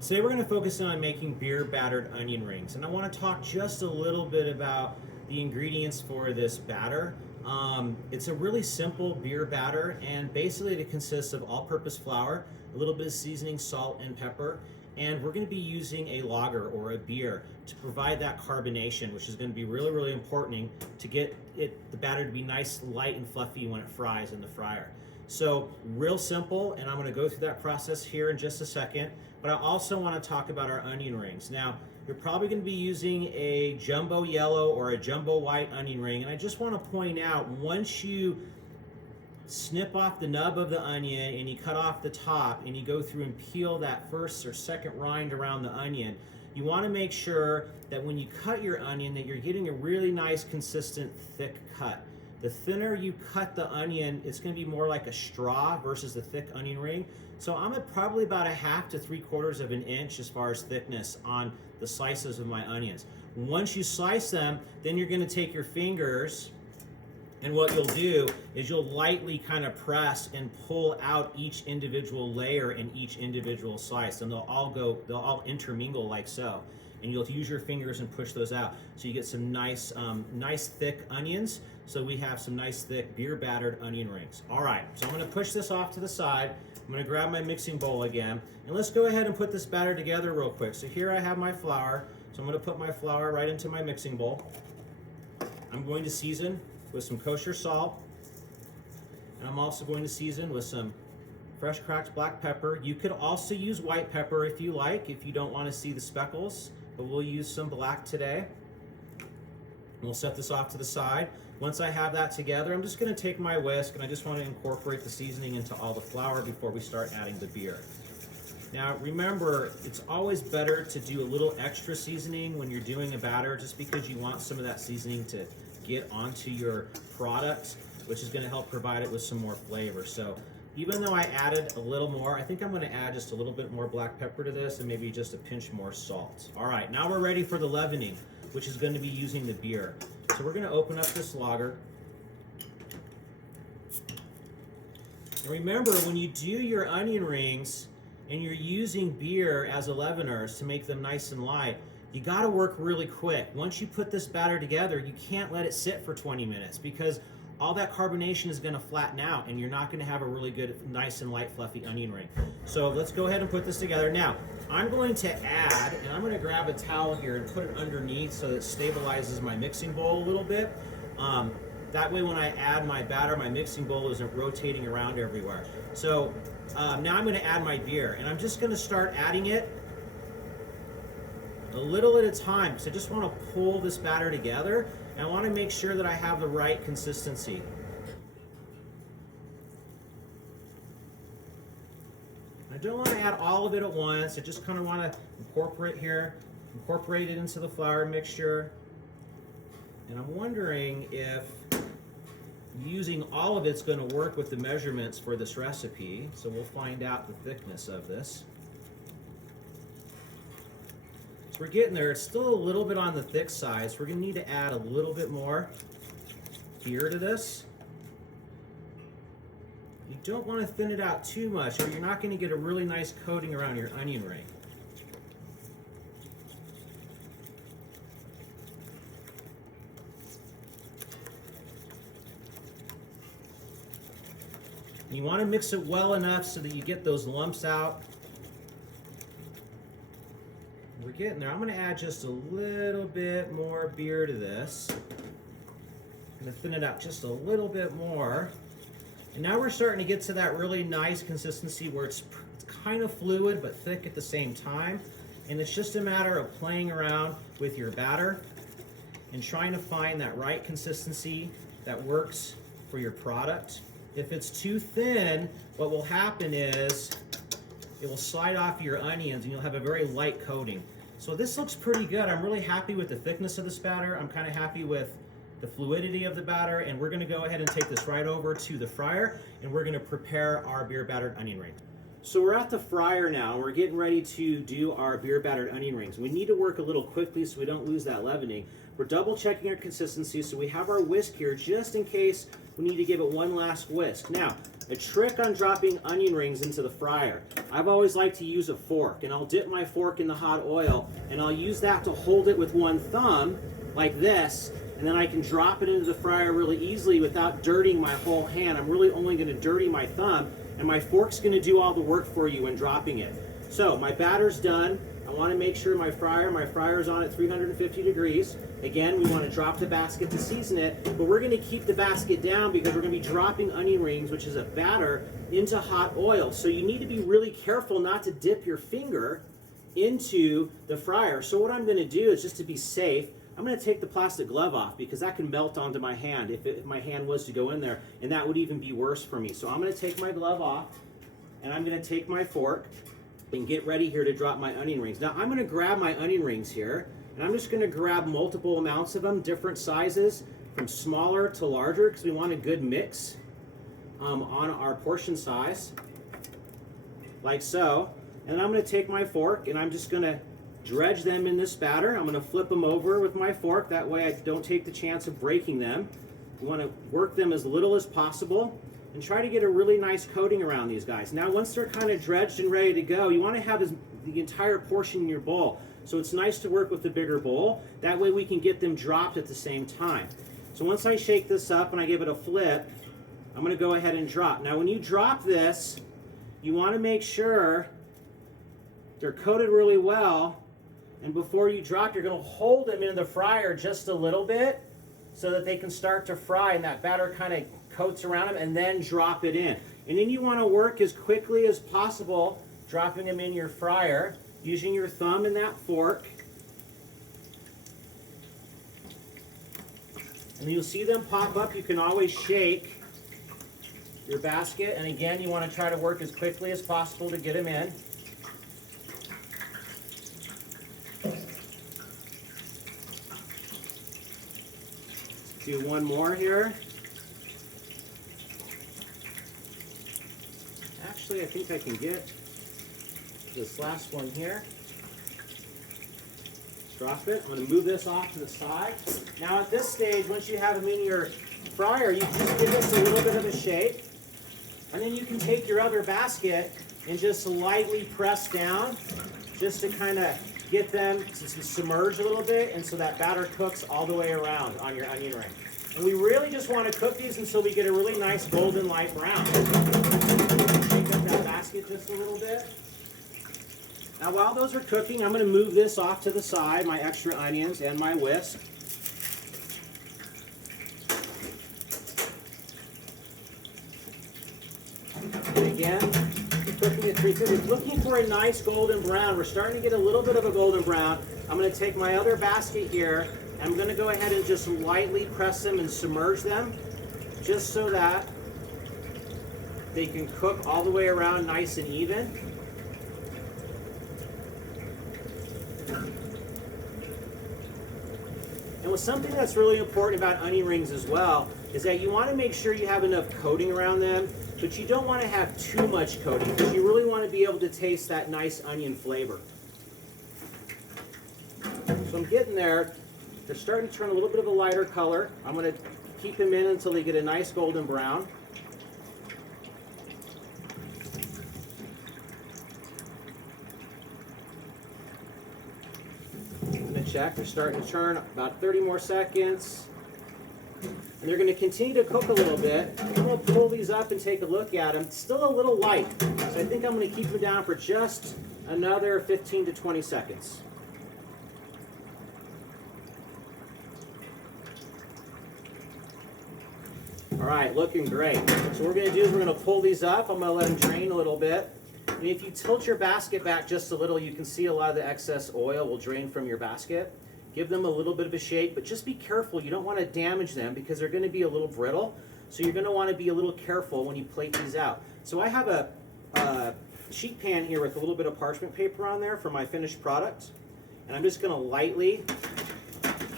Today we're going to focus on making beer battered onion rings, and I want to talk just a little bit about the ingredients for this batter. It's a really simple beer batter, and basically it consists of all-purpose flour, a little bit of seasoning, salt, and pepper, and we're going to be using a lager or a beer to provide that carbonation, which is going to be really, really important to get the batter to be nice, light, and fluffy when it fries in the fryer. So real simple, and I'm going to go through that process here in just a second, but I also want to talk about our onion rings. Now, you're probably going to be using a jumbo yellow or a jumbo white onion ring, and I just want to point out, once you snip off the nub of the onion and you cut off the top and you go through and peel that first or second rind around the onion, you want to make sure that when you cut your onion that you're getting a really nice, consistent, thick cut. The thinner you cut the onion, it's going to be more like a straw versus a thick onion ring. So I'm at probably about 1/2 to 3/4 of an inch as far as thickness on the slices of my onions. Once you slice them, then you're going to take your fingers, and what you'll do is you'll lightly kind of press and pull out each individual layer in each individual slice, and they'll all intermingle like so. And you'll use your fingers and push those out, so you get some nice, nice thick onions. So we have some nice thick beer battered onion rings. All right, so I'm going to push this off to the side. I'm going to grab my mixing bowl again, and let's go ahead and put this batter together real quick. So here I have my flour, so I'm going to put my flour right into my mixing bowl. I'm going to season with some kosher salt, and I'm also going to season with some fresh cracked black pepper. You could also use white pepper if you like, if you don't want to see the speckles, but we'll use some black today. We'll set this off to the side. Once I have that together, I'm just going to take my whisk, and I just want to incorporate the seasoning into all the flour before we start adding the beer. Now remember, it's always better to do a little extra seasoning when you're doing a batter, just because you want some of that seasoning to get onto your product, which is going to help provide it with some more flavor. So even though I added a little more, I think I'm going to add just a little bit more black pepper to this and maybe just a pinch more salt. All right, now we're ready for the leavening, which is going to be using the beer. So we're going to open up this lager. And remember, when you do your onion rings and you're using beer as a leaveners to make them nice and light, you got to work really quick. Once you put this batter together, you can't let it sit for 20 minutes because all that carbonation is going to flatten out and you're not going to have a really good, nice and light, fluffy onion ring. So let's go ahead and put this together. Now, I'm going to add, and I'm going to grab a towel here and put it underneath so that it stabilizes my mixing bowl a little bit. That way when I add my batter, my mixing bowl isn't rotating around everywhere. So now I'm going to add my beer, and I'm just going to start adding it a little at a time because I just want to pull this batter together, and I want to make sure that I have the right consistency. I don't want to add all of it at once. I just kind of want to incorporate it into the flour mixture. And I'm wondering if using all of it's going to work with the measurements for this recipe. So we'll find out the thickness of this. So we're getting there. It's still a little bit on the thick side, so we're going to need to add a little bit more beer to this. You don't want to thin it out too much, or you're not going to get a really nice coating around your onion ring. And you want to mix it well enough so that you get those lumps out. We're getting there. I'm going to add just a little bit more beer to this. I'm going to thin it out just a little bit more. And now we're starting to get to that really nice consistency where it's kind of fluid but thick at the same time. And it's just a matter of playing around with your batter and trying to find that right consistency that works for your product. If it's too thin, what will happen is it will slide off your onions and you'll have a very light coating. So this looks pretty good. I'm really happy with the thickness of this batter. I'm kind of happy with the fluidity of the batter, and we're going to go ahead and take this right over to the fryer, and we're going to prepare our beer battered onion ring. So we're at the fryer now, and we're getting ready to do our beer battered onion rings. We need to work a little quickly so we don't lose that leavening. We're double checking our consistency, so we have our whisk here just in case we need to give it one last whisk. Now, A trick on dropping onion rings into the fryer. I've always liked to use a fork, and I'll dip my fork in the hot oil, and I'll use that to hold it with one thumb, like this, and then I can drop it into the fryer really easily without dirtying my whole hand. I'm really only going to dirty my thumb, and my fork's going to do all the work for you when dropping it. So my batter's done. I want to make sure my fryer's on at 350 degrees. Again, we want to drop the basket to season it, but we're going to keep the basket down because we're going to be dropping onion rings, which is a batter, into hot oil. So you need to be really careful not to dip your finger into the fryer. So what I'm going to do is, just to be safe, I'm going to take the plastic glove off because that can melt onto my hand if my hand was to go in there, and that would even be worse for me. So I'm going to take my glove off, and I'm going to take my fork and get ready here to drop my onion rings. Now I'm going to grab my onion rings here, and I'm just going to grab multiple amounts of them, different sizes, from smaller to larger, because we want a good mix on our portion size, like so. And I'm going to take my fork, and I'm just going to dredge them in this batter. I'm going to flip them over with my fork, that way I don't take the chance of breaking them. We want to work them as little as possible and try to get a really nice coating around these guys. Now once they're kind of dredged and ready to go, you want to have the entire portion in your bowl. So it's nice to work with the bigger bowl. That way we can get them dropped at the same time. So once I shake this up and I give it a flip, I'm going to go ahead and drop. Now when you drop this, you want to make sure they're coated really well. And before you drop, you're going to hold them in the fryer just a little bit so that they can start to fry and that batter kind of coats around them, and then drop it in. And then you want to work as quickly as possible, dropping them in your fryer, using your thumb and that fork. And you'll see them pop up. You can always shake your basket, and again, you want to try to work as quickly as possible to get them in. Do one more here. Actually, I think I can get this last one here. Drop it. I'm going to move this off to the side. Now at this stage, once you have them in your fryer, you just give this a little bit of a shake. And then you can take your other basket and just lightly press down just to kind of get them to submerge a little bit, and so that batter cooks all the way around on your onion ring. And we really just want to cook these until we get a really nice golden light brown. Shake up that basket just a little bit. Now while those are cooking, I'm going to move this off to the side, my extra onions and my whisk. And again, cooking at 350. Looking for a nice golden brown. We're starting to get a little bit of a golden brown. I'm going to take my other basket here, and I'm going to go ahead and just lightly press them and submerge them, just so that they can cook all the way around nice and even. And with something that's really important about onion rings as well is that you want to make sure you have enough coating around them, but you don't want to have too much coating because you really want to be able to taste that nice onion flavor. So I'm getting there. They're starting to turn a little bit of a lighter color. I'm going to keep them in until they get a nice golden brown. I'm going to check. They're starting to turn about 30 more seconds. And they're going to continue to cook a little bit. I'm going to pull these up and take a look at them. It's still a little light, so I think I'm going to keep them down for just another 15 to 20 seconds. All right, looking great. So what we're going to do is we're going to pull these up. I'm going to let them drain a little bit. And if you tilt your basket back just a little, you can see a lot of the excess oil will drain from your basket. Give them a little bit of a shake, but just be careful. You don't want to damage them because they're going to be a little brittle. So you're going to want to be a little careful when you plate these out. So I have a sheet pan here with a little bit of parchment paper on there for my finished product. And I'm just going to lightly,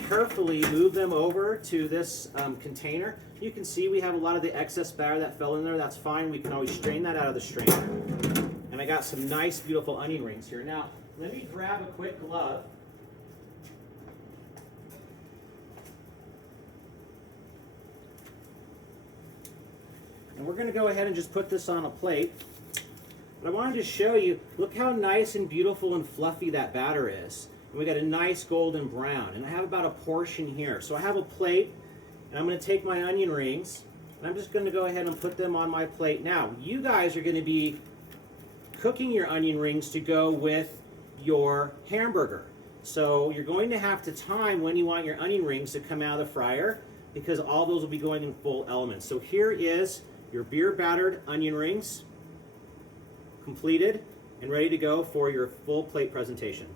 carefully move them over to this container. You can see we have a lot of the excess batter that fell in there. That's fine. We can always strain that out of the strainer. And I got some nice, beautiful onion rings here. Now, let me grab a quick glove. And we're going to go ahead and just put this on a plate. But I wanted to show you, look how nice and beautiful and fluffy that batter is. And we got a nice golden brown. And I have about a portion here. So I have a plate, and I'm going to take my onion rings, and I'm just going to go ahead and put them on my plate. Now, you guys are going to be cooking your onion rings to go with your hamburger. So you're going to have to time when you want your onion rings to come out of the fryer, because all those will be going in full elements. So here is your beer battered onion rings, completed and ready to go for your full plate presentation.